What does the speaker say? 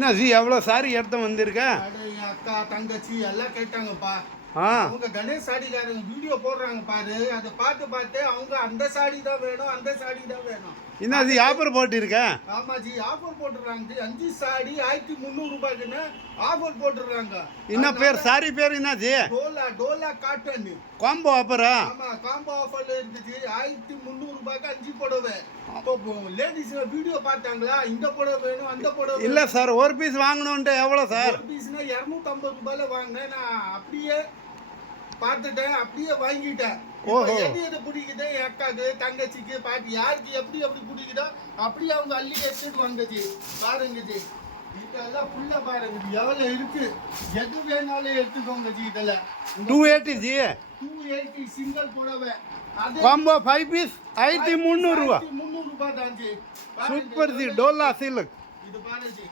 என்ன ஜி எவ்வளோ சாரி எடுத்து வந்திருக்க? என் அக்கா தங்கச்சி எல்லாம் கேட்டாங்கப்பா. ஆ அவங்க கணேஷ் சாடிக்காரங்க வீடியோ போடுறாங்க பாரு, அதை பார்த்து அவங்க அந்த சாடி தான் வேணும், அந்த சாடி தான் வேணும். என்ன ஜி ஆஃபர் போட்டிருக்க? ஆமா ஜி, ஆஃபர் போட்டுடுறாங்க. 5 சாடி 1300 ரூபாய்க்குன்னு ஆஃபர் போட்டுடுறாங்க. என்ன பேர் சாரி பேர் என்ன ஜி? டோலா காட்டன் காம்போ ஆஃபரா? ஆமா, காம்போ ஆஃபர்ல இருந்துச்சு. 1300 ரூபாய்க்கு 5 புடவை. அப்போ லேடிஸ் வீடியோ பார்த்தாங்களா, இந்த புடவை வேணும் அந்த புடவை இல்ல சார், ஒரு பீஸ் வாங்கணும்ட்டு எவ்வளோ சார்? ஒரு பீஸ்னா 250 ரூபாயில வாங்கினேன். நான் அப்படியே பார்த்துட்டேன், அப்படியே வாங்கிட்டேன். எது பிடிக்குது என் அக்காக்கு தங்கச்சிக்கு பாட்டி யாருக்கு எப்படி பிடிக்குதோ அப்படியே அவங்க அள்ளி எடுத்துடுவாங்க ஜி. பாருங்க ஜி, இதெல்லாம் ஃபுல்லா பாருங்க ஜி, எவ்வளவு இருக்கு. எது வேணாலும் எடுத்துக்கோங்க ஜி. இதெல்லாம் 280 ஜி. 280 சிங்கிள் புடவை. அது காம்போ 5 பீஸ் 1300 ரூபா. 1300 ரூபாய் தான் G. Super G, Dola silk. இது பாருங்க ஜி.